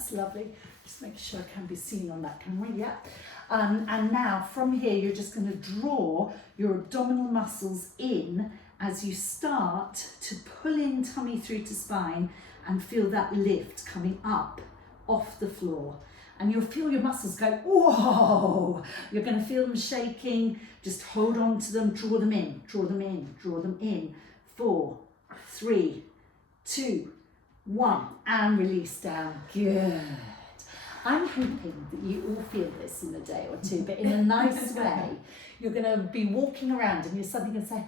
That's lovely. Just make sure I can be seen on that camera, yeah. And now from here, you're just going to draw your abdominal muscles in as you start to pull in tummy through to spine and feel that lift coming up off the floor. And you'll feel your muscles go, whoa! You're going to feel them shaking. Just hold on to them, draw them in, draw them in, draw them in. 4, 3, 2, 1, and release down. Good. I'm hoping that you all feel this in a day or two, but in a nice way. You're going to be walking around and you're suddenly going to say,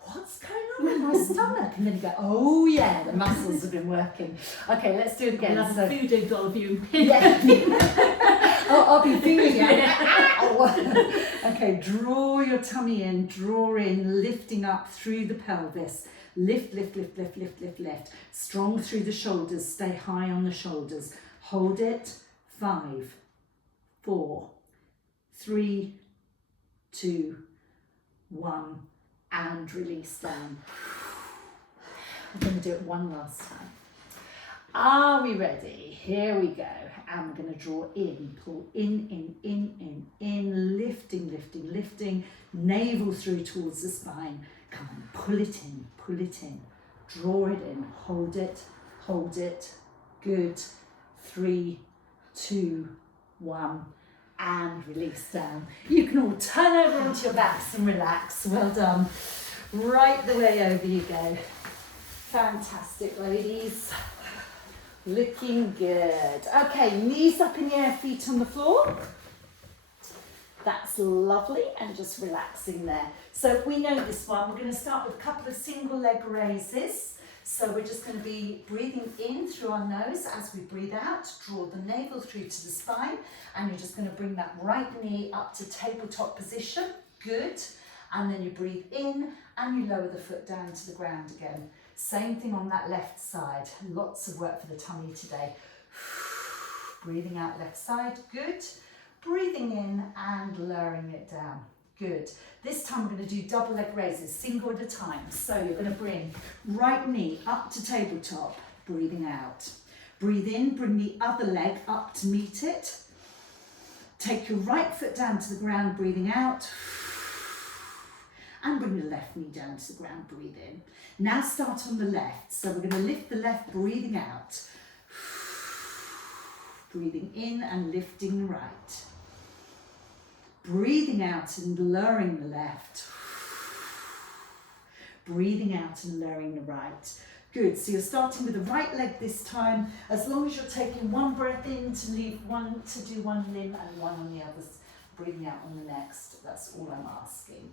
what's going on with my stomach? And then you go, oh yeah, the muscles have been working. Okay, let's do it again. We'll have a voodoo doll of you. Yeah. I'll be feeling it. Okay, draw your tummy in, draw in, lifting up through the pelvis. Lift, lift, lift, lift, lift, lift, lift. Strong through the shoulders, stay high on the shoulders. Hold it. 5, 4, 3, 2, 1, and release down. I'm going to do it one last time. Are we ready? Here we go. And we're going to draw in, pull in, lifting, lifting, lifting, navel through towards the spine. Come on, pull it in, draw it in, hold it, good. 3, 2, 1, and release down. You can all turn over onto your backs and relax. Well done. Right the way over you go. Fantastic, ladies. Looking good. Okay, knees up in the air, feet on the floor. That's lovely, and just relaxing there. So we know this one. We're going to start with a couple of single leg raises. So we're just going to be breathing in through our nose as we breathe out. Draw the navel through to the spine, and you're just going to bring that right knee up to tabletop position. Good. And then you breathe in and you lower the foot down to the ground again. Same thing on that left side. Lots of work for the tummy today. Breathing out left side. Good. Breathing in and lowering it down. Good. This time we're going to do double leg raises, single at a time. So you're going to bring right knee up to tabletop, breathing out. Breathe in, bring the other leg up to meet it. Take your right foot down to the ground, breathing out. And bring the left knee down to the ground, breathe in. Now start on the left. So we're going to lift the left, breathing out. Breathing in and lifting the right. Breathing out and lowering the left. Breathing out and lowering the right. Good, so you're starting with the right leg this time. As long as you're taking one breath in to leave one, to do one limb and one on the other, breathing out on the next. That's all I'm asking.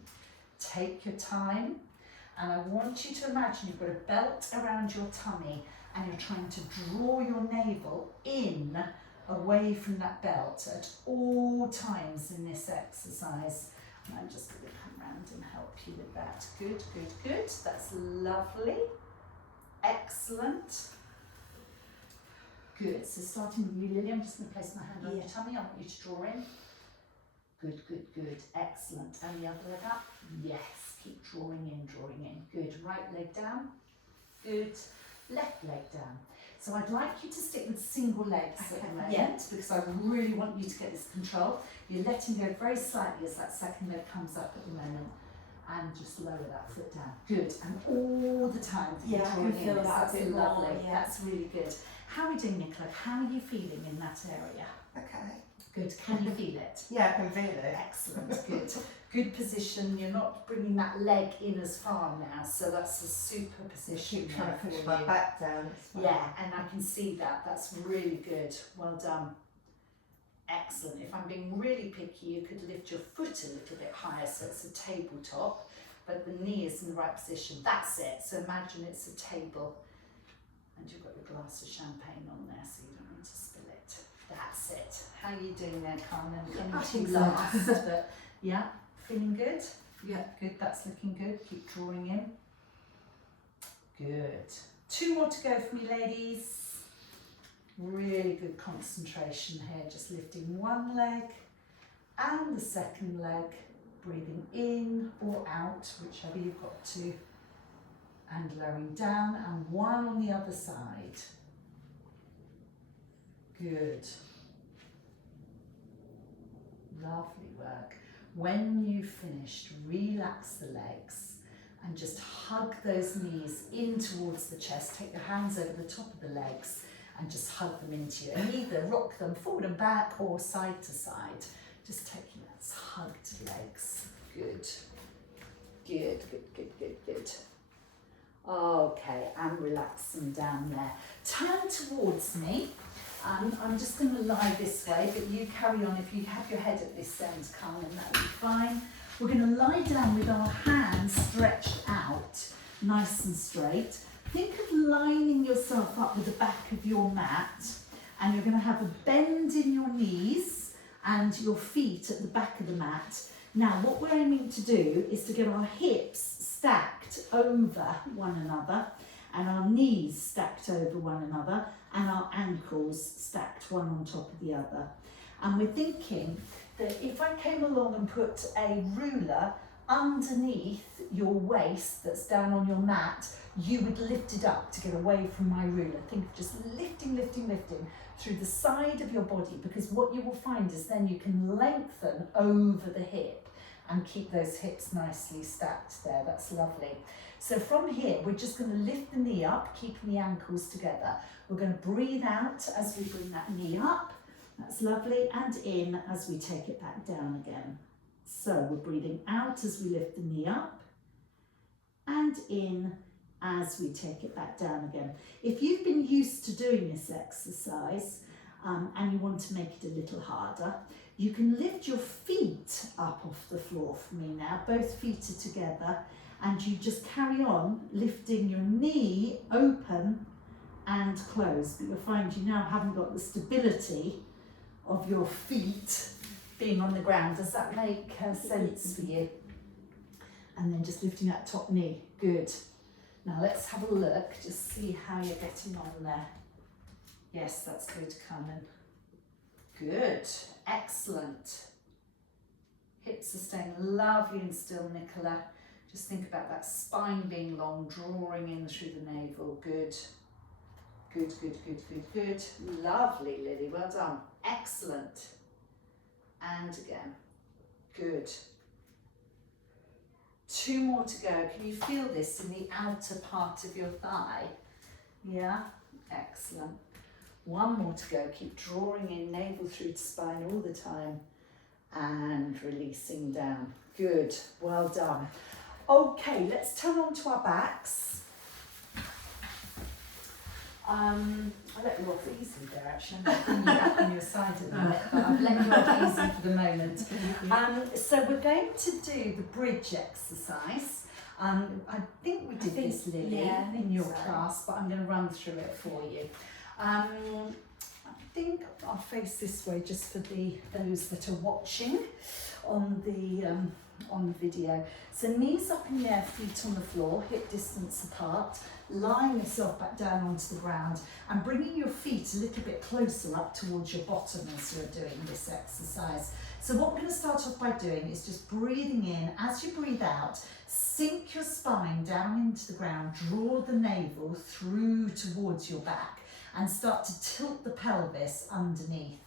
Take your time, and I want you to imagine you've got a belt around your tummy and you're trying to draw your navel in away from that belt at all times in this exercise. And I'm just going to come around and help you with that. Good, good, good. That's lovely. Excellent. Good. So starting with you, Lily, I'm just going to place my hand on your tummy. I want you to draw in. Good, good, good. Excellent. And the other leg up. Yes. Keep drawing in, drawing in. Good. Right leg down. Good. Left leg down. So I'd like you to stick with single legs at the moment, because I really want you to get this control. You're letting go very slightly as that second leg comes up at the moment, and just lower that foot down. Good. And all the time you're drawing in. That's lovely. That's really good. How are we doing, Nicola? How are you feeling in that area? Okay. Good. Can you feel it? Yeah, I can feel it. Excellent. Good. Good position. You're not bringing that leg in as far now, so that's a super position. Keep trying to push my back down. Yeah, and I can see that. That's really good. Well done. Excellent. If I'm being really picky, you could lift your foot a little bit higher so it's a tabletop, but the knee is in the right position. That's it. So imagine it's a table and you've got your glass of champagne on there so you don't need to spill it. That's it. How are you doing there, Carmen? Coming too last, but yeah, feeling good? Yeah, good. That's looking good. Keep drawing in. Good. 2 more to go for me, ladies. Really good concentration here. Just lifting one leg and the second leg. Breathing in or out, whichever you've got to. And lowering down, and one on the other side. Good. Lovely work. When you've finished, relax the legs and just hug those knees in towards the chest. Take your hands over the top of the legs and just hug them into you. And either rock them forward and back or side to side. Just taking that hugged legs. Good. Good, good, good, good, good. Okay, and relax them down there. Turn towards me. I'm just going to lie this way, but you carry on. If you have your head at this end, Carmen, that will be fine. We're going to lie down with our hands stretched out, nice and straight. Think of lining yourself up with the back of your mat, and you're going to have a bend in your knees and your feet at the back of the mat. Now, what we're aiming to do is to get our hips stacked over one another and our knees stacked over one another and our ankles stacked one on top of the other. And we're thinking that if I came along and put a ruler underneath your waist that's down on your mat, you would lift it up to get away from my ruler. Think of just lifting, lifting, lifting through the side of your body, because what you will find is then you can lengthen over the hip and keep those hips nicely stacked there. That's lovely. So from here, we're just going to lift the knee up, keeping the ankles together. We're going to breathe out as we bring that knee up. That's lovely. And in as we take it back down again. So we're breathing out as we lift the knee up and in as we take it back down again. If you've been used to doing this exercise and you want to make it a little harder, you can lift your feet up off the floor for me now. Both feet are together, and you just carry on lifting your knee open and closed. But you'll find you now haven't got the stability of your feet being on the ground. Does that make sense for you? And then just lifting that top knee. Good. Now let's have a look, just see how you're getting on there. Yes, that's good, Carmen. Good, excellent. Hips are staying lovely and still, Nicola. Just think about that spine being long, drawing in through the navel. Good, good, good, good, good, good. Lovely, Lily, well done. Excellent. And again, good. 2 more to go. Can you feel this in the outer part of your thigh? Yeah, excellent. 1 more to go. Keep drawing in, navel through to spine all the time and releasing down. Good, well done. Okay, let's turn on to our backs. I'll let you off easy there actually. I'm going to bring you back on your side a minute, but I've let you off easy for the moment. So we're going to do the bridge exercise. I think we did this, Lily, in your class, but I'm going to run through it for you. I think I'll face this way just for those that are watching on the video. So knees up in the air, feet on the floor, hip distance apart, lying yourself back down onto the ground and bringing your feet a little bit closer up towards your bottom as you're doing this exercise. So what we're going to start off by doing is just breathing in. As you breathe out, sink your spine down into the ground, draw the navel through towards your back and start to tilt the pelvis underneath.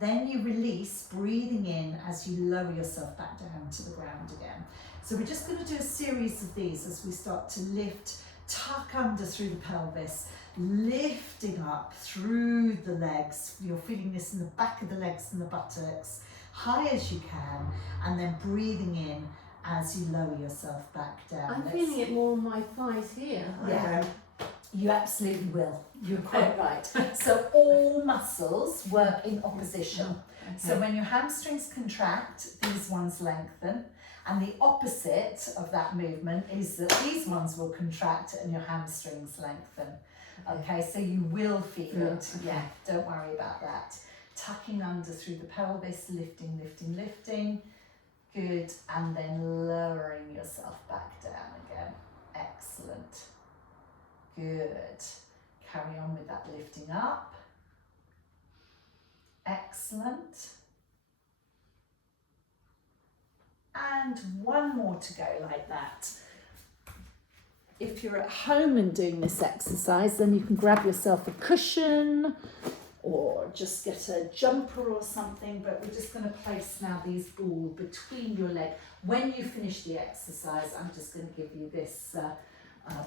Then you release, breathing in as you lower yourself back down to the ground again. So we're just going to do a series of these as we start to lift, tuck under through the pelvis, lifting up through the legs. You're feeling this in the back of the legs and the buttocks, high as you can, and then breathing in as you lower yourself back down. I'm feeling it more on my thighs here. Yeah. You absolutely will. You're quite right. So all muscles work in opposition. Okay. So when your hamstrings contract, these ones lengthen. And the opposite of that movement is that these ones will contract and your hamstrings lengthen. Okay, so you will feel it. Yeah, don't worry about that. Tucking under through the pelvis, lifting, lifting, lifting. Good. And then lowering yourself back down again. Excellent. Good. Carry on with that lifting up. Excellent. And 1 more to go like that. If you're at home and doing this exercise, then you can grab yourself a cushion or just get a jumper or something, but we're just going to place now these balls between your legs. When you finish the exercise, I'm just going to give you this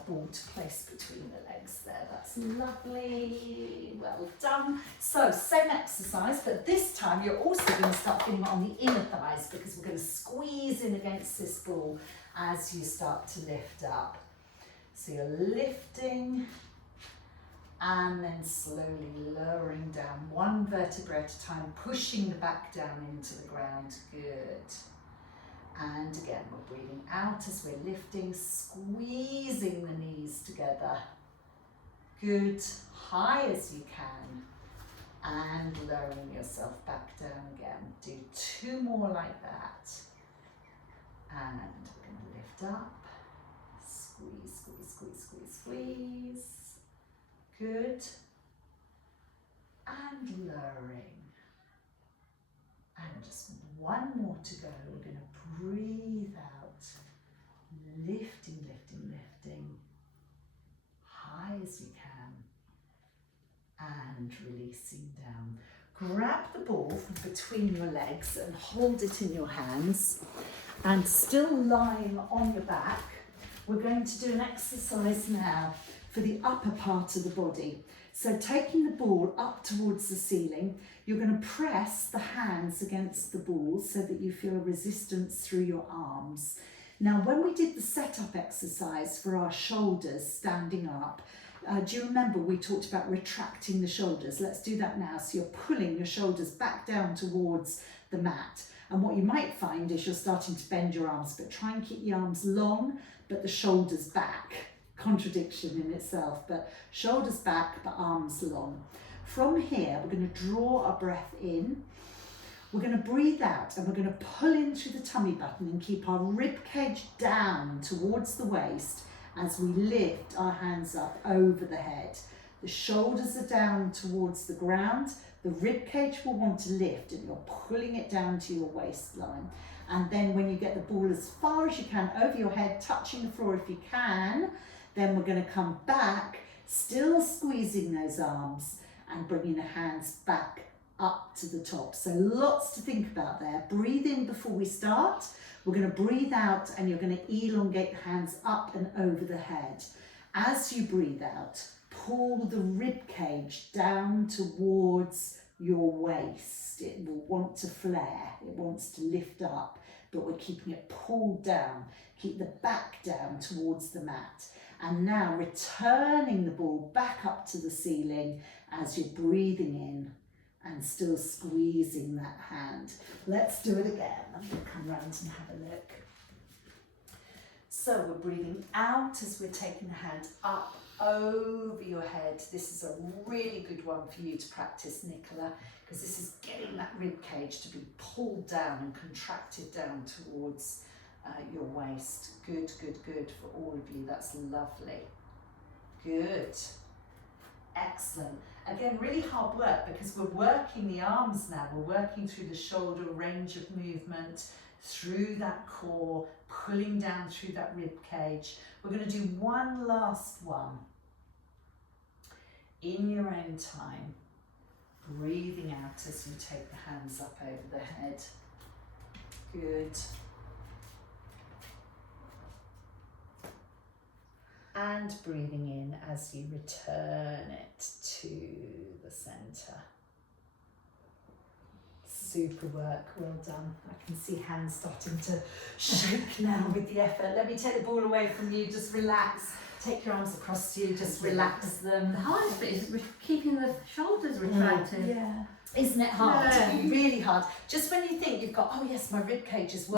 ball to place between the legs there. That's lovely, well done. So same exercise, but this time you're also going to start feeling it on the inner thighs, because we're going to squeeze in against this ball as you start to lift up. So you're lifting and then slowly lowering down, one vertebra at a time, pushing the back down into the ground. Good. And again, we're breathing out as we're lifting, squeezing the knees together. Good. High as you can. And lowering yourself back down again. Do 2 more like that. And we're going to lift up. Squeeze, squeeze, squeeze, squeeze, squeeze. Good. And lowering. And just 1 more to go. We're going to breathe out. Lifting, lifting, lifting. High as you can. And releasing down. Grab the ball from between your legs and hold it in your hands. And still lying on your back, we're going to do an exercise now for the upper part of the body. So taking the ball up towards the ceiling, you're going to press the hands against the ball so that you feel resistance through your arms. Now, when we did the setup exercise for our shoulders standing up, do you remember we talked about retracting the shoulders? Let's do that now. So you're pulling your shoulders back down towards the mat. And what you might find is you're starting to bend your arms, but try and keep the arms long, but the shoulders back. Contradiction in itself, but shoulders back, but arms long. From here, we're going to draw our breath in. We're going to breathe out, and we're going to pull in through the tummy button and keep our rib cage down towards the waist as we lift our hands up over the head. The shoulders are down towards the ground. The rib cage will want to lift, and you're pulling it down to your waistline. And then when you get the ball as far as you can over your head, touching the floor if you can, then we're going to come back, still squeezing those arms and bringing the hands back up to the top. So lots to think about there. Breathe in before we start. We're going to breathe out, and you're going to elongate the hands up and over the head. As you breathe out, pull the rib cage down towards your waist. It will want to flare. It wants to lift up, but we're keeping it pulled down. Keep the back down towards the mat. And now returning the ball back up to the ceiling as you're breathing in and still squeezing that hand. Let's do it again. I'm going to come round and have a look. So we're breathing out as we're taking the hand up over your head. This is a really good one for you to practice, Nicola, because this is getting that rib cage to be pulled down and contracted down towards your waist. Good, good, good for all of you. That's lovely. Good. Excellent. Again, really hard work because we're working the arms now. We're working through the shoulder range of movement, through that core, pulling down through that rib cage. We're going to do one last one in your own time, breathing out as you take the hands up over the head. Good. And breathing in as you return it to the centre. Super work, well done. I can see hands starting to shake now with the effort. Let me take the ball away from you, just relax. Take your arms across to you, just relax them. The hardest bit is keeping the shoulders retracted. Yeah. Isn't it hard? Yeah. Really hard. Just when you think you've got, oh yes, my rib cage is